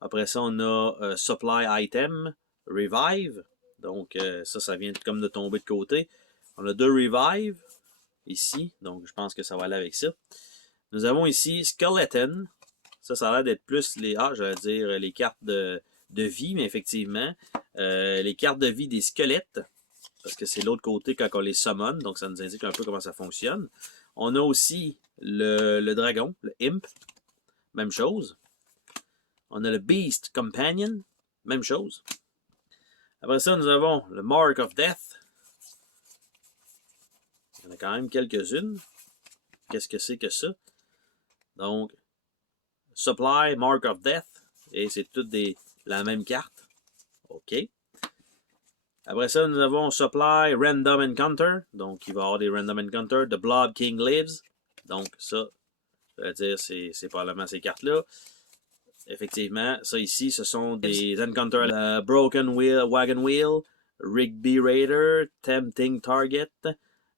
Après ça, on a Supply Item, Revive. Donc ça vient comme de tomber de côté. On a 2 Revive ici, donc je pense que ça va aller avec ça. Nous avons ici Skeleton. Ça a l'air d'être plus les, j'allais dire les cartes de vie, mais effectivement, les cartes de vie des squelettes, parce que c'est l'autre côté quand on les summon, donc ça nous indique un peu comment ça fonctionne. On a aussi le dragon, le Imp, même chose. On a le Beast Companion, même chose. Après ça, nous avons le Mark of Death. Il y en a quand même quelques-unes. Qu'est-ce que c'est que ça? Donc, Supply, Mark of Death, et c'est toutes la même carte. OK. Après ça, nous avons Supply, Random Encounter. Donc, il va y avoir des Random Encounter. The Blob King Lives. Donc, ça, je vais dire, c'est probablement ces cartes-là. Effectivement, ça ici, ce sont des Encounters. Broken Wheel, Wagon Wheel, Rigby Raider, Tempting Target,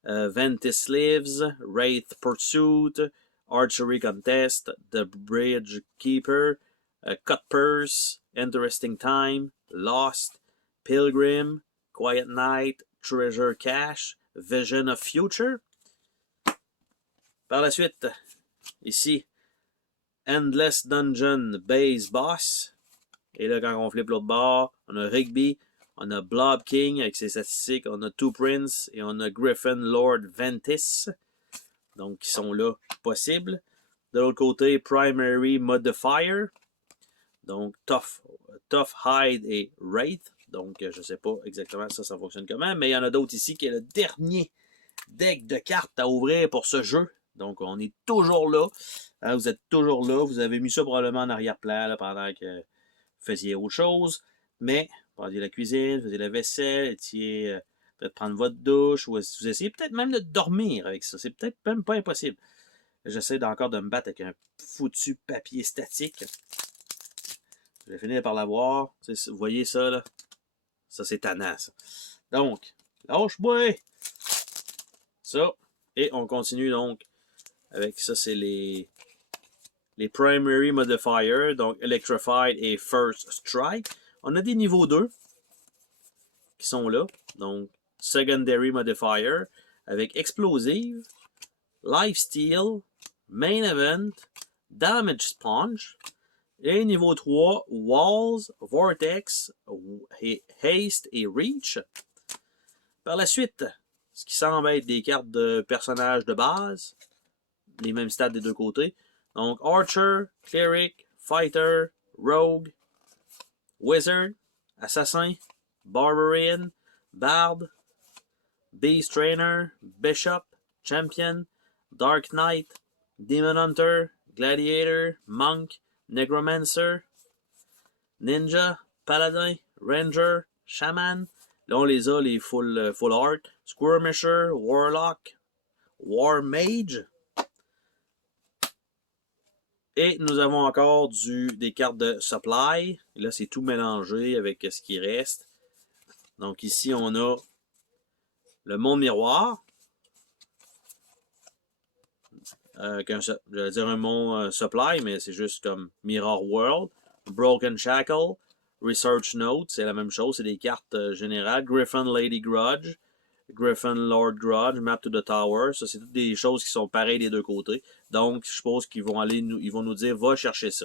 Ventus Lives, Wraith Pursuit, Archery Contest, The Bridge Keeper, Cut Purse, Interesting Time, Lost, Pilgrim, Quiet Night, Treasure Cache, Vision of Future. Par la suite, ici, Endless Dungeon Base Boss. Et là, quand on flippe l'autre bord, on a Rigby, on a Blob King avec ses statistiques, on a Two Prince et on a Griffin Lord Ventis. Donc, qui sont là, possibles. De l'autre côté, Primary Modifier. Donc, Tough Hide et Wraith. Donc, je ne sais pas exactement ça fonctionne comment, mais il y en a d'autres ici qui est le dernier deck de cartes à ouvrir pour ce jeu. Donc, on est toujours là. Hein, vous êtes toujours là. Vous avez mis ça probablement en arrière-plan là, pendant que vous faisiez autre chose. Mais, vous faisiez la cuisine, vous faisiez la vaisselle, étiez peut-être prendre votre douche, ou vous essayez peut-être même de dormir avec ça. C'est peut-être même pas impossible. J'essaie encore de me battre avec un foutu papier statique. Je vais finir par l'avoir. Vous voyez ça, là? Ça, c'est tannant, ça. Donc, lâche-moi! Ça. Et on continue, donc, avec ça, c'est les Primary Modifiers, donc Electrified et First Strike. On a des niveaux 2 qui sont là. Donc, Secondary Modifier avec Explosive, Lifesteal, Main Event, Damage Sponge. Et niveau 3, Walls, Vortex, Haste et Reach. Par la suite, ce qui semble être des cartes de personnages de base, les mêmes stats des deux côtés. Donc, Archer, Cleric, Fighter, Rogue, Wizard, Assassin, Barbarian, Bard, Beast Trainer, Bishop, Champion, Dark Knight, Demon Hunter, Gladiator, Monk, Necromancer, Ninja, Paladin, Ranger, Shaman. Là, on les a, les full art. Skirmisher, Warlock, War Mage. Et nous avons encore des cartes de supply. Et là, c'est tout mélangé avec ce qui reste. Donc ici, on a le monde miroir. J'allais dire un monde supply, mais c'est juste comme Mirror World. Broken Shackle. Research Note, c'est la même chose. C'est des cartes générales. Griffin Lady Grudge. Griffin Lord Grudge. Map to the Tower. Ça, c'est toutes des choses qui sont pareilles des deux côtés. Donc, je suppose qu'ils vont ils vont nous dire, va chercher ça.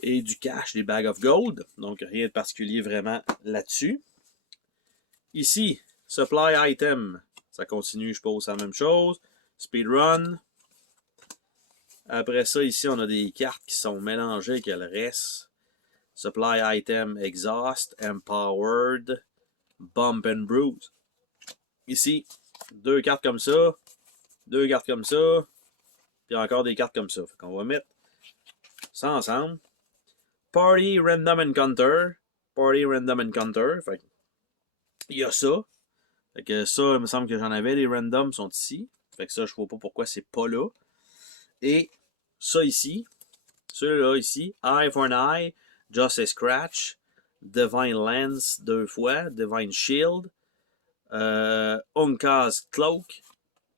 Et du cash, des bags of gold. Donc, rien de particulier vraiment là-dessus. Ici, supply item. Ça continue, je suppose, la même chose. Speedrun. Après ça, ici, on a des cartes qui sont mélangées avec le reste. Supply item, exhaust, empowered, bump and bruise. Ici, 2 cartes comme ça, 2 cartes comme ça, puis encore des cartes comme ça. Fait qu'on va mettre ça ensemble. Party Random Encounter. Party Random Encounter. Fait il y a ça. Fait que ça, il me semble que j'en avais. Les randoms sont ici. Fait que ça, je vois pas pourquoi c'est pas là. Et ça ici. Celui-là ici. Eye for an Eye. Just a Scratch. Divine Lens 2 fois. Divine Shield. Unca's Cloak.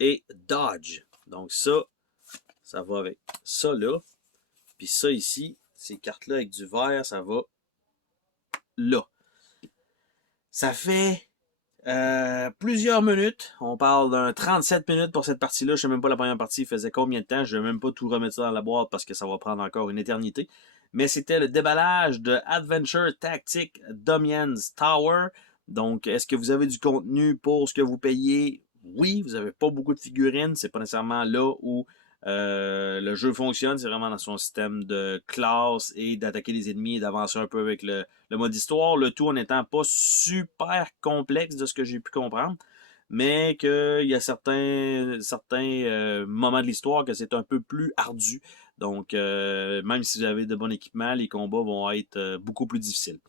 Et Dodge. Donc ça va avec ça là. Puis ça ici, ces cartes-là avec du vert, ça va là. Ça fait plusieurs minutes. On parle d'un 37 minutes pour cette partie-là. Je ne sais même pas la première partie faisait combien de temps. Je ne vais même pas tout remettre ça dans la boîte parce que ça va prendre encore une éternité. Mais c'était le déballage de Adventure Tactic Domien's Tower. Donc, est-ce que vous avez du contenu pour ce que vous payez? Oui, vous n'avez pas beaucoup de figurines. C'est pas nécessairement là où le jeu fonctionne. C'est vraiment dans son système de classe et d'attaquer les ennemis et d'avancer un peu avec le mode histoire. Le tout en étant pas super complexe de ce que j'ai pu comprendre. Mais qu'il y a certains moments de l'histoire que c'est un peu plus ardu. Donc, même si vous avez de bons équipements, les combats vont être beaucoup plus difficiles.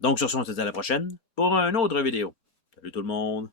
Donc, sur ce, on se dit à la prochaine pour une autre vidéo. Salut tout le monde!